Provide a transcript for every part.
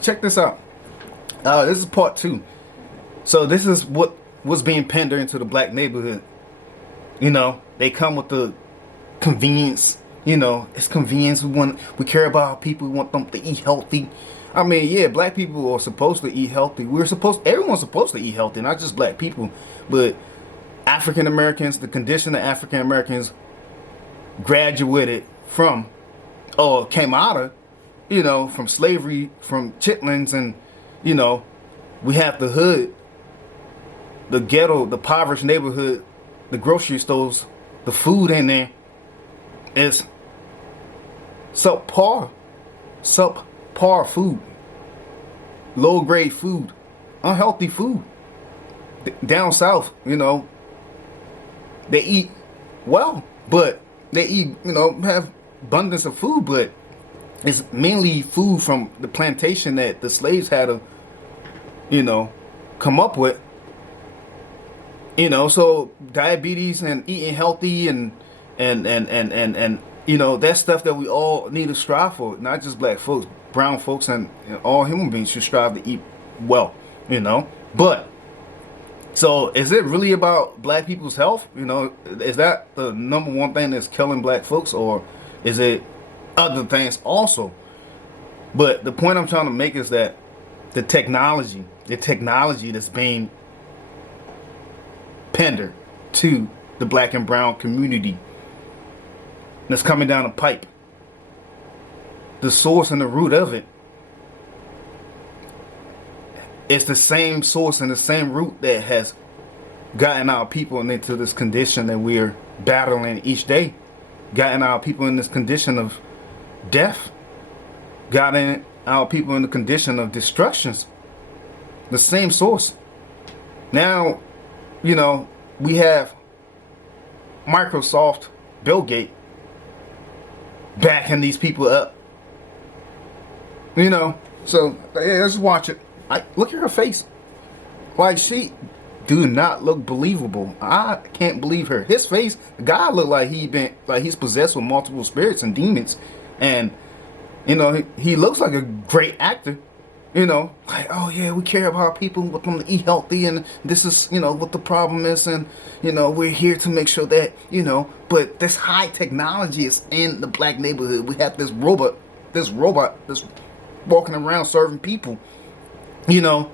Check this out. This is part two. So this is what was being pandered into the black neighborhood. You know, they come with the convenience. You know, it's convenience. We care about our people. We want them to eat healthy. I mean, yeah, black people are supposed to eat healthy. Everyone's supposed to eat healthy, not just black people, but African Americans. The condition of African Americans graduated from, or came out of, you know, from slavery, from chitlins, and you know, we have the hood, the ghetto, the impoverished neighborhood, the grocery stores, the food in there is subpar food, low grade food, unhealthy food. Down south, you know, they eat well, but they eat, you know, have abundance of food, but it's mainly food from the plantation that the slaves had to, you know, come up with. You know, so diabetes and eating healthy and you know, that's stuff that we all need to strive for. Not just black folks, brown folks, and all human beings should strive to eat well, you know. But so is it really about black people's health? You know, is that the number one thing that's killing black folks, or is it other things also? But the point I'm trying to make is that the technology that's being pandered to the black and brown community that's coming down the pipe, the source and the root of it is the same source and the same root that has gotten our people into this condition that we're battling each day, gotten our people in this condition of death, gotten our people in the condition of destructions. The same source. Now, you know, we have Microsoft, Bill Gates, backing these people up. You know, so yeah, let's watch it. Look at her face. Like, she do not look believable. I can't believe her. His face, the guy look like he's possessed with multiple spirits and demons. And you know, he looks like a great actor. You know, like, oh yeah, we care about people, we want them to eat healthy, and this is, you know, what the problem is, and you know, we're here to make sure that, you know, but this high technology is in the black neighborhood. We have this robot that's walking around serving people. You know,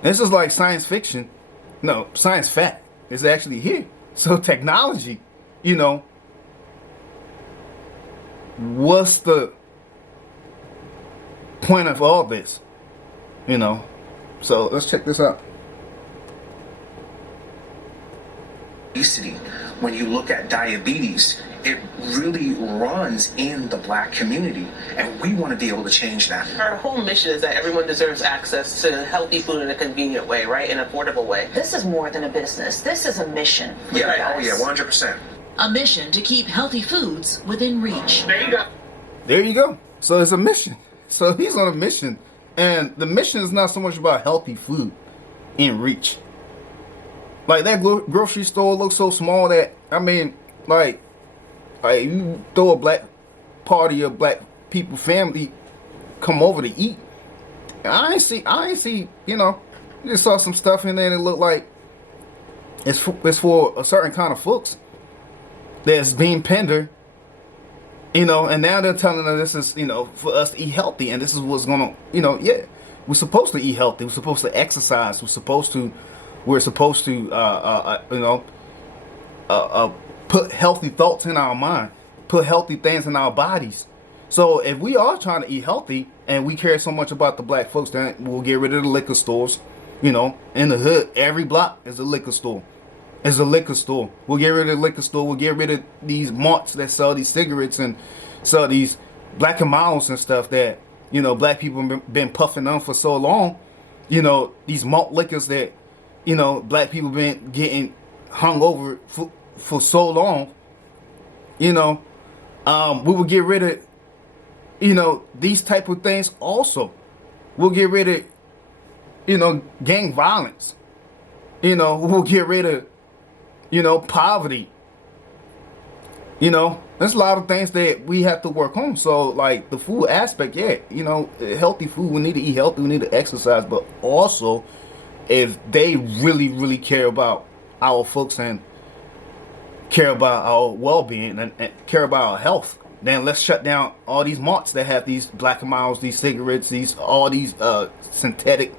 this is like science fiction. No, science fact. It's actually here. So technology, you know, what's the point of all this? You know, so let's check this out. Obesity, when you look at diabetes, it really runs in the black community, and we want to be able to change that. Our whole mission is that everyone deserves access to healthy food in a convenient way, right? An affordable way. This is more than a business. This is a mission. Yeah, oh yeah, 100%. A mission to keep healthy foods within reach. There you go. There you go. So it's a mission. So he's on a mission, and the mission is not so much about healthy food in reach. Like, that grocery store looks so small that, I mean, like you throw a black party of black people, family, come over to eat. I ain't see, you know, just saw some stuff in there that looked like it's for a certain kind of folks that's being pandered, you know, and now they're telling us this is, you know, for us to eat healthy, and this is what's gonna, you know, yeah, we're supposed to eat healthy, we're supposed to exercise, we're supposed to you know, put healthy thoughts in our mind, put healthy things in our bodies. So if we are trying to eat healthy and we care so much about the black folks, then we'll get rid of the liquor stores. You know, in the hood, every block is a liquor store. It's a liquor store. We'll get rid of the liquor store. We'll get rid of these marts that sell these cigarettes and sell these Black and Miles and stuff that, you know, black people have been puffing on for so long. You know, these malt liquors that, you know, black people been getting hung over for so long. You know, we will get rid of, you know, these type of things also. We'll get rid of, you know, gang violence. You know, we'll get rid of, you know, poverty. You know, there's a lot of things that we have to work on. So like the food aspect, yeah, you know, healthy food, we need to eat healthy, we need to exercise, but also if they really, really care about our folks and care about our well-being and care about our health, then let's shut down all these marts that have these black and miles, these cigarettes, these all these synthetic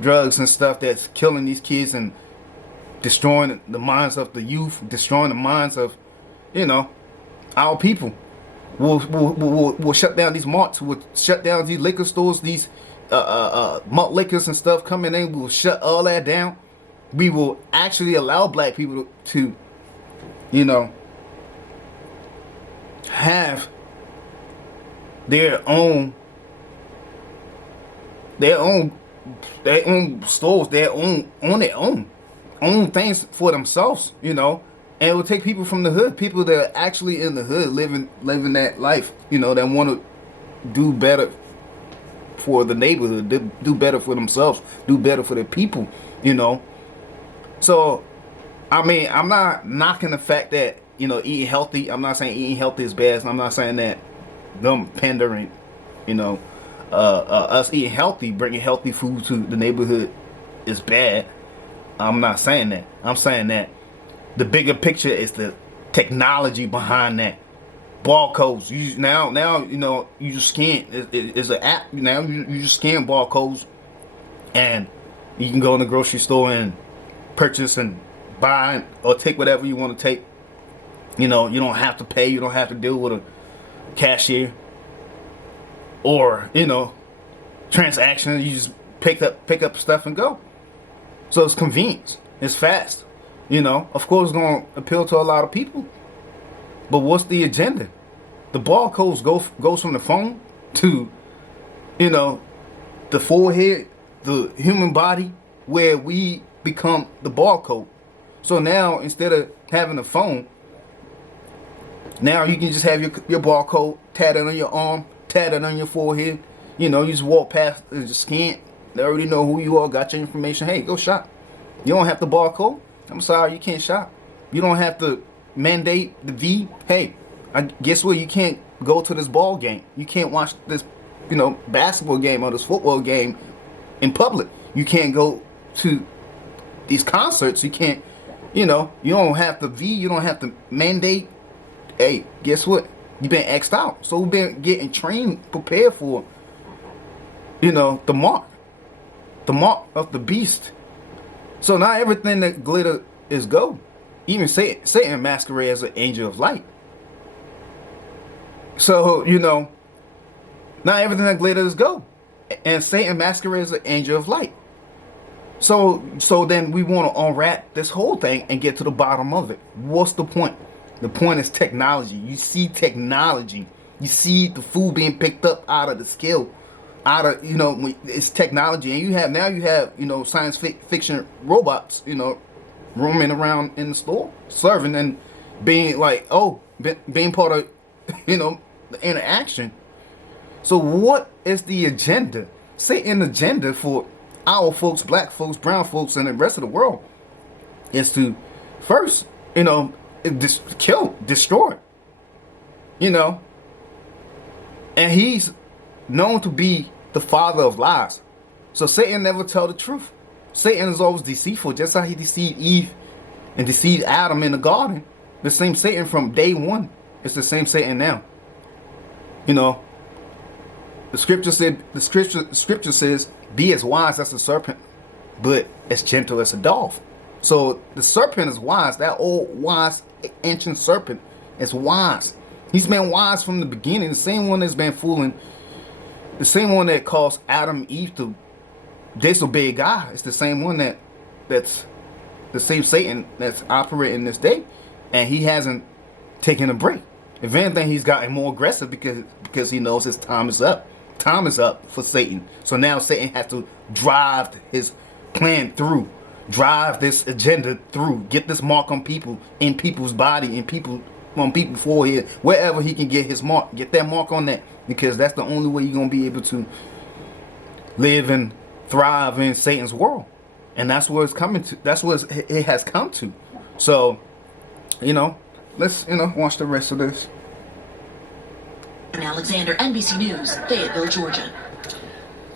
drugs and stuff that's killing these kids and destroying the minds of the youth, destroying the minds of, you know, our people. We'll shut down these marts. We'll shut down these liquor stores, these malt liquors and stuff coming in. We'll shut all that down. We will actually allow black people to you know, have their own stores, their own things for themselves, you know. And it will take people from the hood, people that are actually in the hood, living that life, you know, that want to do better for the neighborhood, do better for themselves, do better for their people, you know. So I mean, I'm not knocking the fact that, you know, eating healthy. I'm not saying eating healthy is bad. I'm not saying that them pandering, you know, us eating healthy, bringing healthy food to the neighborhood is bad. I'm not saying that. I'm saying that the bigger picture is the technology behind that. Barcodes. Now, you know, you just scan. It's an app. Now you just scan barcodes, and you can go in the grocery store and purchase and buy or take whatever you want to take. You know, you don't have to pay. You don't have to deal with a cashier or, you know, transactions. You just pick up stuff and go. So it's convenience. It's fast. You know, of course, it's going to appeal to a lot of people. But what's the agenda? The barcodes goes from the phone to, you know, the forehead, the human body, where we become the barcode. So now, instead of having a phone, now you can just have your barcode tatted on your arm, tatted on your forehead. You know, you just walk past, just scan. They already know who you are, got your information. Hey, go shop. You don't have the barcode. I'm sorry, you can't shop. You don't have to mandate the V. Hey, guess what? You can't go to this ball game. You can't watch this, you know, basketball game or this football game in public. You can't go to these concerts. You can't. You know, you don't have to you don't have to mandate. Hey, guess what? You've been X'd out. So we've been getting trained, prepared for, you know, the mark of the beast. So now everything that glitter is gold. Even Satan masquerade as an angel of light. So, you know, now everything that glitter is gold. And Satan masquerade as an angel of light. So then we want to unwrap this whole thing and get to the bottom of it. What's the point? The point is technology. You see technology. You see the food being picked up out of the scale, out of, you know, it's technology. And you have, you know, science fiction robots, you know, roaming around in the store, serving and being like, being part of, you know, the interaction. So what is the agenda? Satan's agenda for our folks, black folks, brown folks, and the rest of the world is to first, you know, kill, destroy, you know. And he's known to be the father of lies. So Satan never tell the truth. Satan is always deceitful, just how he deceived Eve and deceived Adam in the garden. The same Satan from day one. It's the same Satan now. You know, the scripture says, be as wise as a serpent, but as gentle as a dove. So the serpent is wise. That old wise ancient serpent is wise. He's been wise from the beginning. The same one that's been fooling, the same one that caused Adam and Eve to disobey God. It's the same one that's the same Satan that's operating this day, and he hasn't taken a break. If anything, he's gotten more aggressive because he knows his time is up. Time is up for Satan. So now Satan has to drive his plan through, drive this agenda through, get this mark on people, in people's body, in people, on people's forehead, wherever he can get his mark. Get that mark on that, because that's the only way you're gonna be able to live and thrive in Satan's world. And that's where it's coming to. That's what it has come to. So, you know, let's, you know, watch the rest of this. Alexander, NBC News, Fayetteville, Georgia.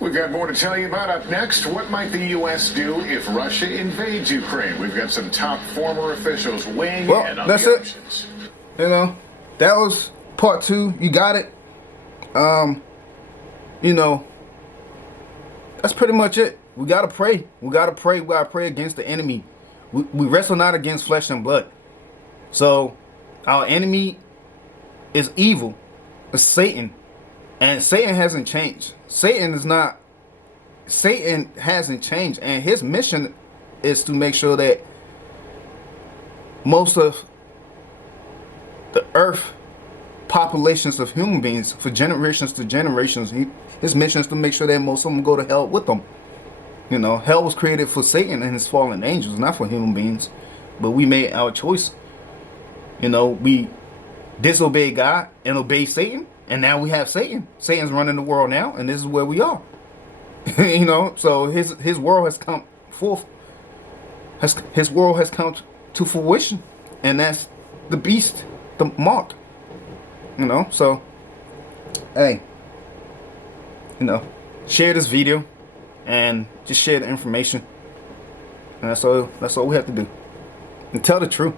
We've got more to tell you about up next. What might the U.S. do if Russia invades Ukraine? We've got some top former officials weighing in on that's the it. options. You know, that was part 2. You got it. You know, that's pretty much it. We gotta pray. We gotta pray. We gotta pray against the enemy. We wrestle not against flesh and blood. So our enemy is evil. It's Satan. And Satan hasn't changed. Satan hasn't changed. And his mission is to make sure that most of the earth populations of human beings, for generations to generations, his mission is to make sure that most of them go to hell with them. You know, hell was created for Satan and his fallen angels, not for human beings. But we made our choice. You know, we disobeyed God and obeyed Satan, and now we have Satan. Satan's running the world now, and this is where we are. You know, so his world has come forth. His world has come to fruition, and that's the beast, the mark. You know, so hey, you know, share this video and just share the information. And that's all we have to do. And tell the truth.